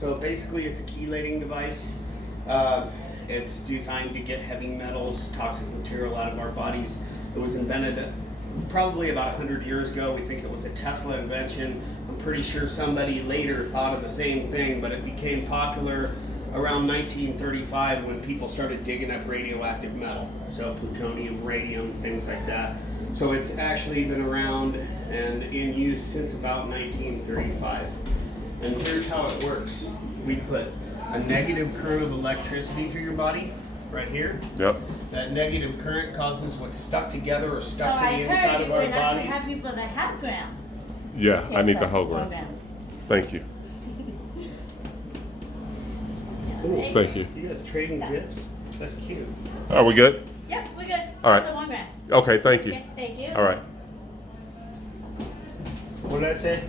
So basically it's a chelating device. It's designed to get heavy metals, toxic material out of our bodies. It was invented probably about 100 years ago. We think it was a Tesla invention. I'm pretty sure somebody later thought of the same thing, but it became popular around 1935 when people started digging up radioactive metal. So plutonium, radium, things like that. So it's actually been around and in use since about 1935. And here's how it works. We put a negative current of electricity through your body, right here. Yep. That negative current causes what's stuck together or stuck to the inside of our bodies. So I heard you were not to have people that have gram. Yeah, I need the whole gram. gram. Thank you. Ooh, Thank you. You guys trading gifts? That's cute. Are we good? Yep, we're good. All right. That's the 1 gram. Okay, thank you. Okay, thank you. All right. What did I say?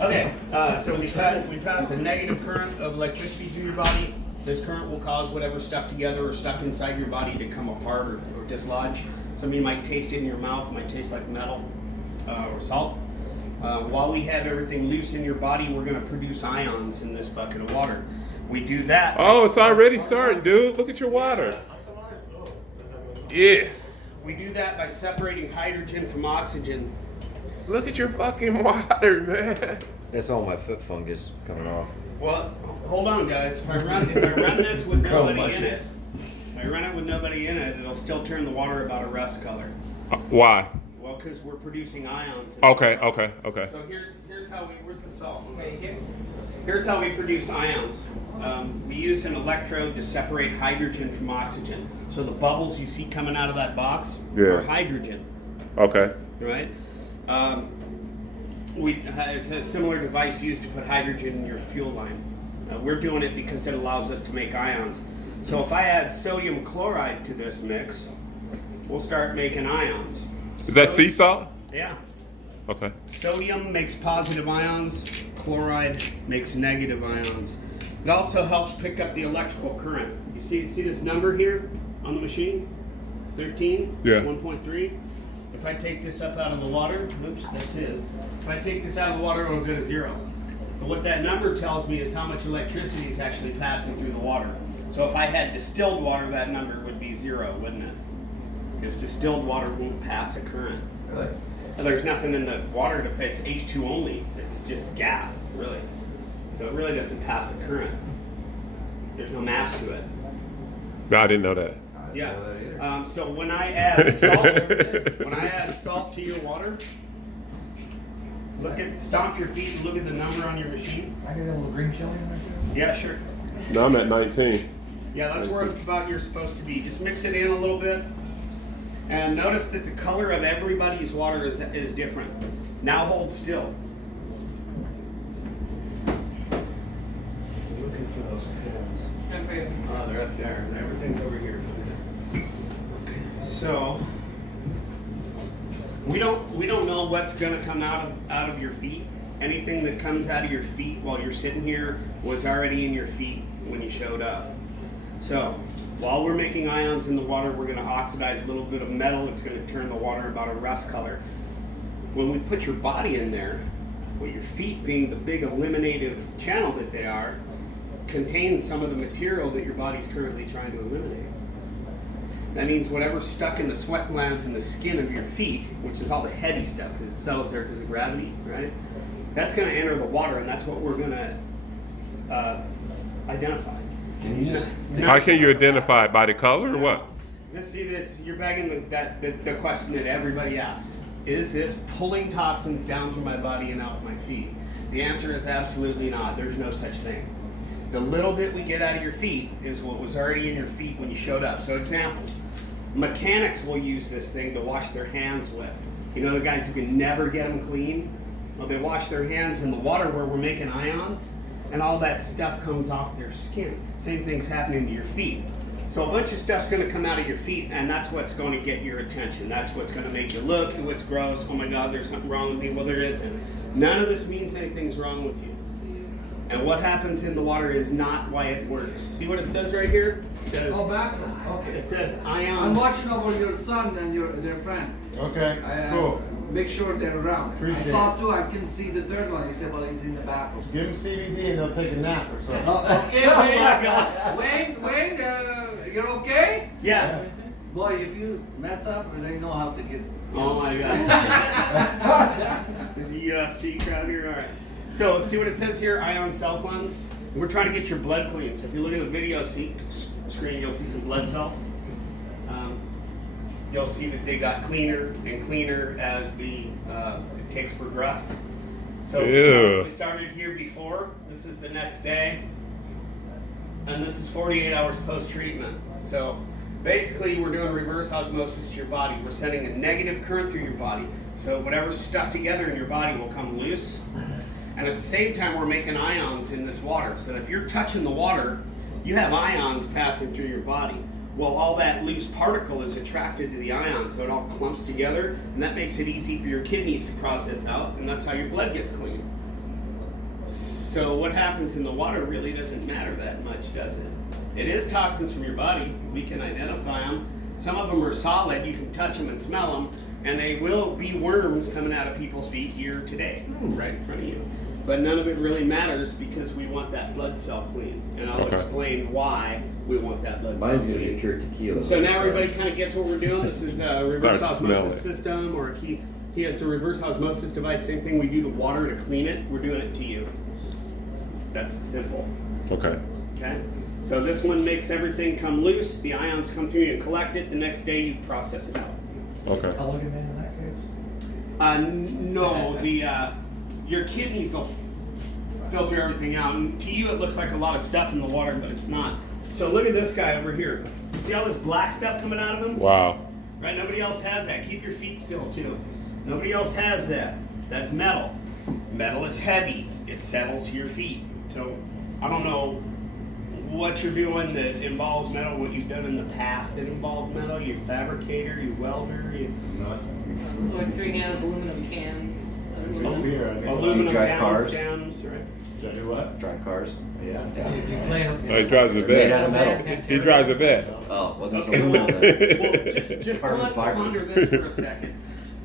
Okay, so we pass a negative current of electricity through your body. This current will cause whatever's stuck together or stuck inside your body to come apart or dislodge. Some of you might taste it in your mouth. It might taste like metal or salt. While we have everything loose in your body, we're going to produce ions in this bucket of water. We do that. Oh, it's already starting, dude. Look at your water. Yeah. We do that by separating hydrogen from oxygen. Look at your fucking water, man. That's all my foot fungus coming off. Well, hold on, guys. If I run this with nobody in it, it'll still turn the water about a rust color. Why? Well, because we're producing ions. Okay. So here's how where's the salt? Okay, here's how we produce ions. We use an electrode to separate hydrogen from oxygen. So the bubbles you see coming out of that box are hydrogen. Okay. Right? It's a similar device used to put hydrogen in your fuel line. We're doing it because it allows us to make ions. So if I add sodium chloride to this mix, we'll start making ions. Is that sea salt? Yeah. Okay. Sodium makes positive ions, chloride makes negative ions. It also helps pick up the electrical current. You see this number here on the machine? 13? Yeah. 1.3? If I take this up out of the water, oops, that's his. If I take this out of the water, it'll go to 0. But what that number tells me is how much electricity is actually passing through the water. So if I had distilled water, that number would be 0, wouldn't it? Because distilled water won't pass a current. Really? And there's nothing in the water to it's H2 only. It's just gas, really. So it really doesn't pass a current. There's no mass to it. No, I didn't know that. Yeah. So when I add salt to your water, stomp your feet and look at the number on your machine. I get a little green chili in there too? Yeah, sure. No, I'm at 19. Yeah, that's where about you're supposed to be. Just mix it in a little bit. And notice that the color of everybody's water is different. Now hold still. I'm looking for those pins. Oh, they're up there. Everything's over here. Okay. So we don't know what's going to come out of your feet. Anything that comes out of your feet while you're sitting here was already in your feet when you showed up. So while we're making ions in the water, we're going to oxidize a little bit of metal. It's going to turn the water about a rust color. When we put your body in there, well, your feet being the big eliminative channel that they are, contains some of the material that your body's currently trying to eliminate. That means whatever's stuck in the sweat glands and the skin of your feet, which is all the heavy stuff because it settles there because of gravity, right? That's going to enter the water, and that's what we're going to identify. Can you just... How can you identify it? By the color or what? Just see this, you're begging the question that everybody asks. Is this pulling toxins down through my body and out my feet? The answer is absolutely not. There's no such thing. The little bit we get out of your feet is what was already in your feet when you showed up. So example, mechanics will use this thing to wash their hands with. You know the guys who can never get them clean? Well, they wash their hands in the water where we're making ions, and all that stuff comes off their skin. Same thing's happening to your feet. So a bunch of stuff's going to come out of your feet, and that's what's going to get your attention. That's what's going to make you look, oh, it's gross, oh my God, there's something wrong with me. Well, there isn't. None of this means anything's wrong with you. And what happens in the water is not why it works. See what it says right here? It says, background. Okay. It says ions. I'm watching over your son and their friend. Okay, cool. make sure they're around. Appreciate I saw it. two, I couldn't see the third one. He said, well, he's in the bathroom. Give him CBD and they'll take a nap or something. Okay, Wayne, you're okay? Yeah. Boy, if you mess up, they know how to get. Oh my God. Is the UFC crowd here? All right. So see what it says here, ion cell cleanse? We're trying to get your blood clean. So if you look at the video screen, you'll see some blood cells. You'll see that they got cleaner and cleaner as the takes progressed. So Ew. we started here before. This is the next day. And this is 48 hours post-treatment. So basically, we're doing reverse osmosis to your body. We're sending a negative current through your body. So whatever's stuck together in your body will come loose. And at the same time, we're making ions in this water. So if you're touching the water, you have ions passing through your body. Well, all that loose particle is attracted to the ions, so it all clumps together, and that makes it easy for your kidneys to process out, and that's how your blood gets clean. So what happens in the water really doesn't matter that much, does it? It is toxins from your body. We can identify them. Some of them are solid. You can touch them and smell them, and they will be worms coming out of people's feet here today, right in front of you. But none of it really matters because we want that blood cell clean, and I'll explain why we want that blood cell Mine's gonna be clean. pure tequila. So now everybody kind of gets what we're doing. This is a reverse Start to smell osmosis it. system, or it's a reverse osmosis device. Same thing we do to water to clean it. We're doing it to you. That's simple. Okay. Okay. So this one makes everything come loose. The ions come through and collect it. The next day you process it out. Okay. How long you been in that case? No, your kidneys will filter everything out. And to you, it looks like a lot of stuff in the water, but it's not. So look at this guy over here. See all this black stuff coming out of him? Wow. Right? Nobody else has that. Keep your feet still, too. Nobody else has that. That's metal. Metal is heavy. It settles to your feet. So I don't know what you're doing that involves metal, what you've done in the past that involved metal. You fabricator, you welder, you Like 3 gallon aluminum cans. aluminum drive down cars? stems, right? Do you what? Drive cars. Yeah. You plan He drives a Made out vet. of metal. He drives a vet. Oh, wasn't so Okay, well, good. just Carbon fiber. ponder this for a second.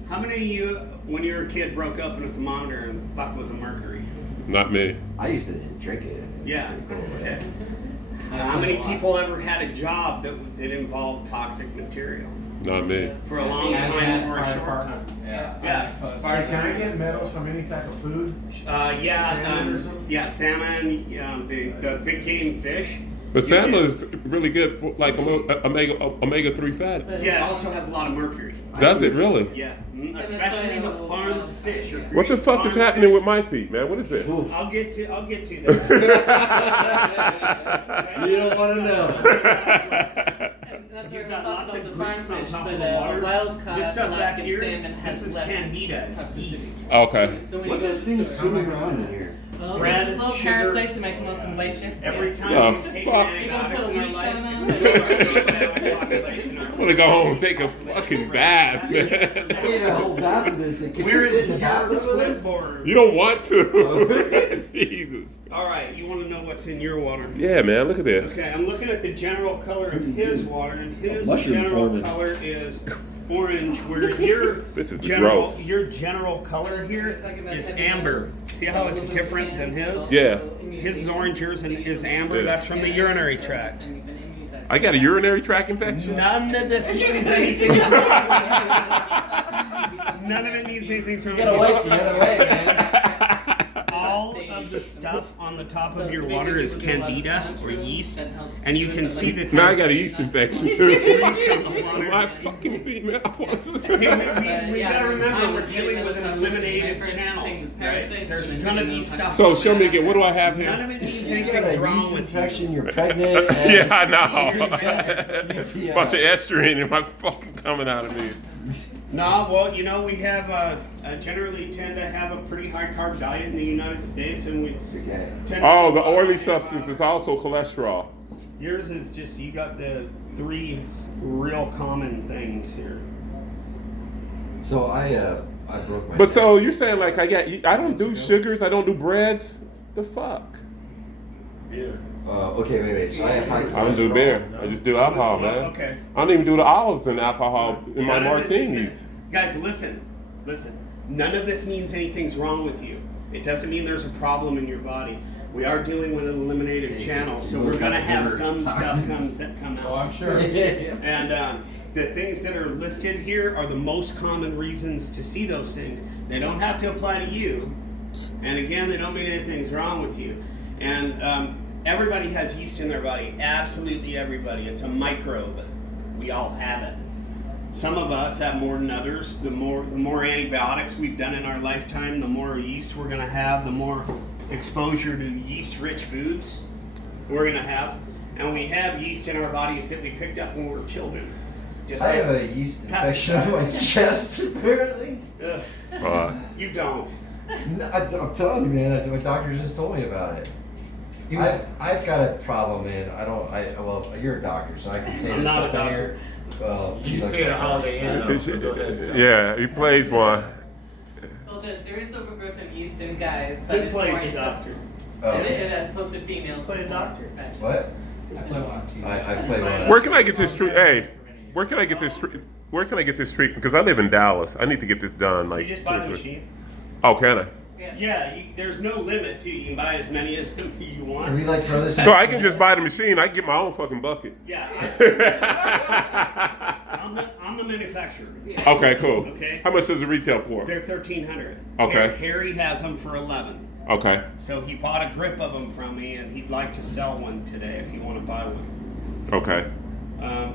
How many of you, when you were a kid, broke open a thermometer and fucked with a mercury? Not me. I used to drink it. Yeah. Okay. How many people ever had a job that involved toxic material Not me. for a long time or a short time? Yeah. Yeah. Can I get metals from any type of food? Salmon or something? Yeah, salmon, the big game fish. But salmon is really good for like omega-3 fat. Yeah, it also has a lot of mercury. Does it really? Yeah, especially the farmed fish. What the fuck is happening with my feet, man? What is this? I'll get to that. You don't want to know. That's You've where got we lots talk of about the farm grease on fish, top but of the water. a wild caught This stuff back Alaskan here, salmon has this is less candida. It's toxicity. yeast. Okay. So when What's you this go thing to the store- swimming around in here? Well, Bread, little sugar. parasites that might come up and bite you. Every Yeah. time The you take fuck? You're gonna antibiotics put a in our leash life, on it's them? population. I'm gonna go home and take a fucking bath, man. I need a whole bath of this thing. Can We're you sit in in the bathroom with us? Flipboard. You don't want to. Jesus. All right, you want to know what's in your water? Yeah, man. Look at this. Okay, I'm looking at the general color of his water, and his Mushroom general forming. color is orange, where your This is general gross. your general color here is amber. See how it's different than his? Yeah. His is orange, yours is amber. That's from the urinary tract. I got a urinary tract infection. None of this means anything. None of it means anything. You gotta wipe the other way, man. All of the stuff on the top of your water is candida or yeast, and you can see that. Now I got a yeast infection too. Grease on the water. My fucking feet, man. Hey, we gotta remember we're dealing with an eliminated channel. Right? There's gonna be stuff. So show me again. What do I have None here? of it means You got anything's a wrong yeast with infection, you. you're pregnant. And Yeah, I know. Yeah. Bunch of estrogen in my fucking coming out of me. No, well, you know, we have generally tend to have a pretty high carb diet in the United States, and we Okay. tend. Oh, the oily substance is also cholesterol. Yours is just you got the 3 real common things here. So I broke my. But so you're saying like I don't do sugars, I don't do breads. The fuck? Okay, wait. So I have high I don't do cholesterol. beer. I just do alcohol, man. Okay. I don't even do the olives and alcohol in my None of it- martinis. Guys, listen. listen, none of this means anything's wrong with you. It doesn't mean there's a problem in your body. We are dealing with an eliminated channel, so we're going to have some stuff come out. Oh, I'm sure. And the things that are listed here are the most common reasons to see those things. They don't have to apply to you. And again, they don't mean anything's wrong with you. And everybody has yeast in their body. Absolutely everybody. It's a microbe. We all have it. Some of us have more than others. The more antibiotics we've done in our lifetime, the more yeast we're going to have, the more exposure to yeast-rich foods we're going to have. And we have yeast in our bodies that we picked up when we were children. Just I have a yeast infection on my chest, apparently. You don't. No, I'm telling you, man. My doctor just told me about it. I've got a problem, man. Well, you're a doctor, so I can say I'm this not a stuff in doctor. here. Well, she looks Figure like how her. they end. Yeah, he plays one. Well, there is overgrowth in yeast in guys, but Who it's plays more a doctor? Oh. as opposed to females. Play a it's more doctor. prevention. What? I play one on TV. I play one. Where can I get this treatment? Hey, where can I get this treatment? Because I live in Dallas. I need to get this done. Like, You just buy the machine. Oh, can I? Yeah, there's no limit to you can buy as many as you want. Can we like throw this? So I can just buy the machine. I can get my own fucking bucket. Yeah. I'm the manufacturer. Okay, cool. Okay. How much does it retail for? They're $1,300. Okay. Harry has them for $11. Okay. So he bought a grip of them from me, and he'd like to sell one today if you want to buy one. Okay.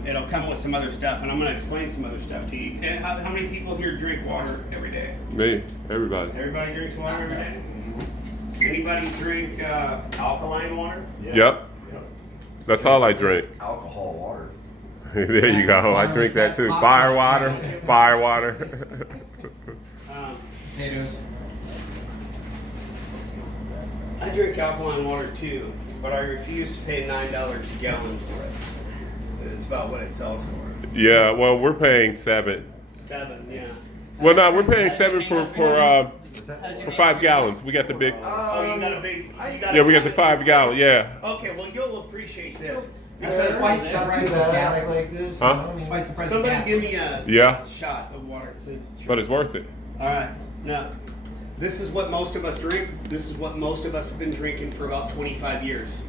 It'll come with some other stuff, and I'm going to explain some other stuff to you. And how many people here drink water every day? Me. Everybody. Everybody drinks water every day? Anybody drink alkaline water? Yep. That's all I drink. Alcohol water. There you go. I drink that too. Fire water. Fire water. Potatoes. I drink alkaline water too, but I refuse to pay $9 a gallon for it. It's about what it sells for. Yeah. Well, we're paying $7. $7, yeah. Well, no, we're paying $7 for 5 gallons. We got the big. Oh, you got a big. Yeah, we got the 5 gallon. Yeah. Okay, well you'll appreciate this. That's Because twice the Not price too of bad. gas. Act like this. Huh? Twice the price of somebody gas. give me a Yeah. shot of water, please. But it's worth it. All right. No. This is what most of us drink. This is what most of us have been drinking for about 25 years.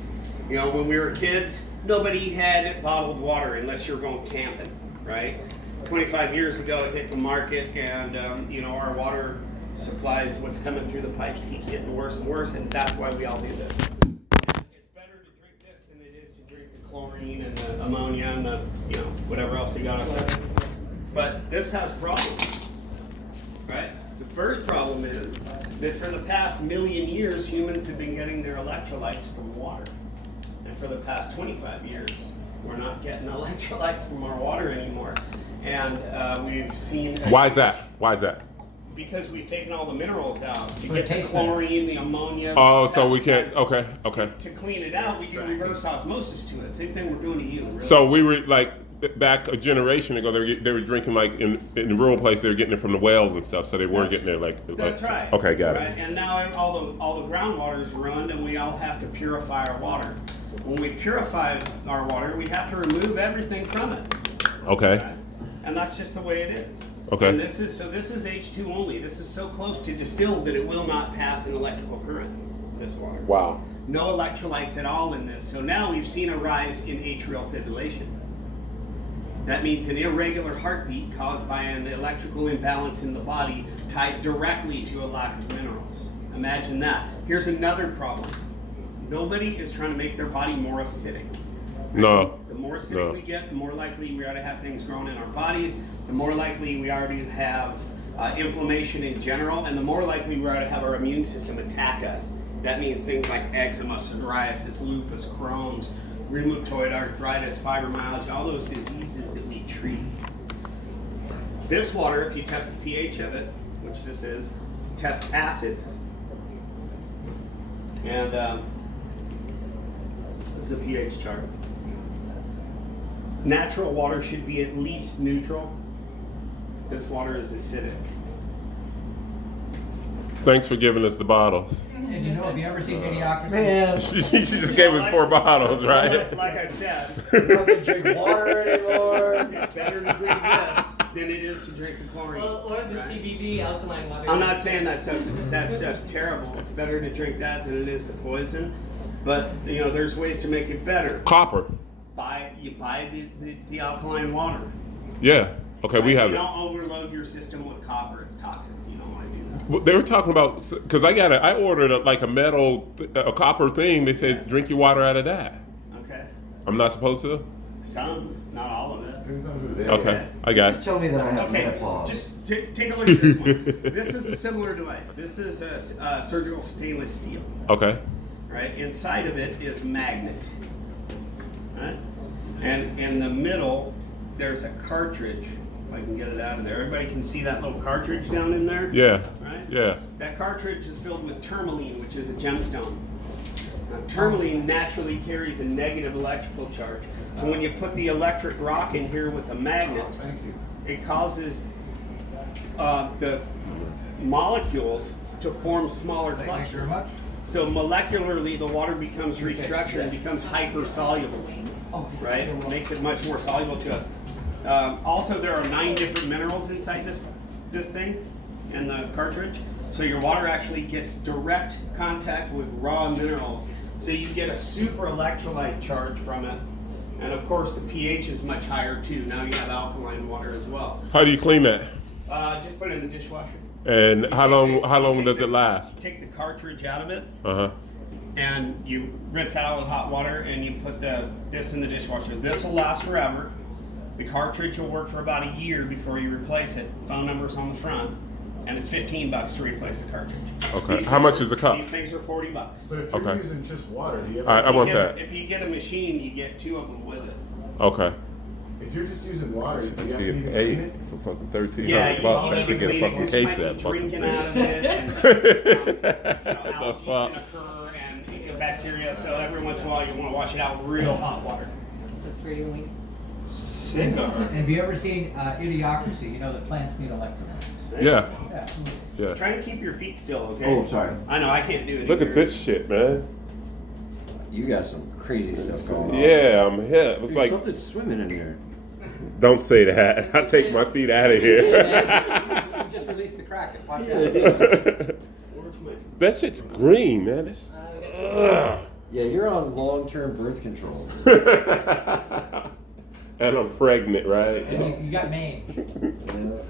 You know, when we were kids, nobody had bottled water unless you were going camping, right? 25 years ago, it hit the market, and you know, our water supplies, what's coming through the pipes, keeps getting worse and worse, and that's why we all do this. It's better to drink this than it is to drink the chlorine and the ammonia and the, you know, whatever else you got up there. But this has problems, right? The first problem is that for the past million years, humans have been getting their electrolytes from water. And for the past 25 years, we're not getting electrolytes from our water anymore. And we've seen... Why is that? Why is that? Because we've taken all the minerals out to So it get the tastes better. chlorine, the ammonia. Oh, so we pesticides. can't. Okay. Okay. To clean it out, we do reverse osmosis to it. Same thing we're doing to you. Really. So we were like back a generation ago. They were drinking like in the rural place. They were getting it from the wells and stuff. So they weren't getting it like. That's right. Okay, got right? it. And now all the groundwater is ruined, and we all have to purify our water. When we purify our water, we have to remove everything from it. Okay. Right? And that's just the way it is. Okay. And this is H2 only. This is so close to distilled that it will not pass an electrical current. This water. Wow. No electrolytes at all in this. So now we've seen a rise in atrial fibrillation. That means an irregular heartbeat caused by an electrical imbalance in the body tied directly to a lack of minerals. Imagine that. Here's another problem. Nobody is trying to make their body more acidic. No. The more acidic we get, the more likely we are to have things growing in our bodies, the more likely we are to have inflammation in general, and the more likely we are to have our immune system attack us. That means things like eczema, psoriasis, lupus, Crohn's, rheumatoid arthritis, fibromyalgia, all those diseases that we treat. This water, if you test the pH of it, which this is, tests acid. And this is a pH chart. Natural water should be at least neutral. This water is acidic. Thanks for giving us the bottles. And you know, if you ever seen Idiocracy, Man, She just gave us 4 bottles, right? Like I said, I'm not gonna drink water anymore. it's better to drink this than it is to drink the chlorine. Well, or the right? CBD alkaline water. I'm not saying that stuff's terrible. It's better to drink that than it is the poison. But you know, there's ways to make it better. Copper. You buy the alkaline water. Yeah. Okay, we have You it. don't overload your system with copper. It's toxic. You don't want to do that. Well, they were talking about because I ordered a metal, a copper thing. They said drink your water out of that. Okay. I'm not supposed to. Some, not all of it. Depends on who they are. Okay, I got Just it. tell me that I have Okay, menopause. just take a look at this one. This is a similar device. This is a surgical stainless steel. Okay. Right? Inside of it is magnet. Right? And in the middle, there's a cartridge. If I can get it out of there. Everybody can see that little cartridge down in there? Yeah. Right? Yeah. That cartridge is filled with tourmaline, which is a gemstone. Now, tourmaline naturally carries a negative electrical charge. So when you put the electric rock in here with the magnet, Thank you. it causes the molecules to form smaller Thank you clusters. very much. So molecularly, the water becomes restructured and becomes hypersoluble, right? It makes it much more soluble to us. Also, there are 9 different minerals inside this thing in the cartridge. So your water actually gets direct contact with raw minerals. So you get a super electrolyte charge from it. And of course, the pH is much higher too. Now you have alkaline water as well. How do you clean that? Just put it in the dishwasher. And how long does it last? Take the cartridge out of it. Uh-huh. And you rinse that out with hot water, and you put this in the dishwasher. This will last forever. The cartridge will work for about a year before you replace it. Phone number's on the front, and it's $15 to replace the cartridge. Okay. How much is the cup? These things are $40. But if you're Okay. using just water, do you ever, All right, I want that. If you get a machine, you get 2 of them with it. Okay. if you're just using water, do you have to See, even clean eight it? for fucking $1,300 Yeah, you bucks. I need to should get a clean it fucking because you case might of be that fucking drinking thing. out of it, and algae fuck? can occur, and bacteria. So every once in a while, you want to wash it out with real hot water. That's radioing. Cigar. And have you ever seen Idiocracy? You know that plants need electrolytes. Yeah. Yeah. Yeah. Try and keep your feet still, okay? Oh, sorry. I know, I can't do it Look either. at this shit, man. You got some crazy stuff going on. Yeah, I'm hip. It's Dude, like, something's swimming in there. don't say that. I take my feet out of here. You just released the Kraken. Watch out. Where's my- That shit's green, man. It's, ugh. Yeah, you're on long-term birth control. And I'm pregnant, right? And you got Maine. Yeah.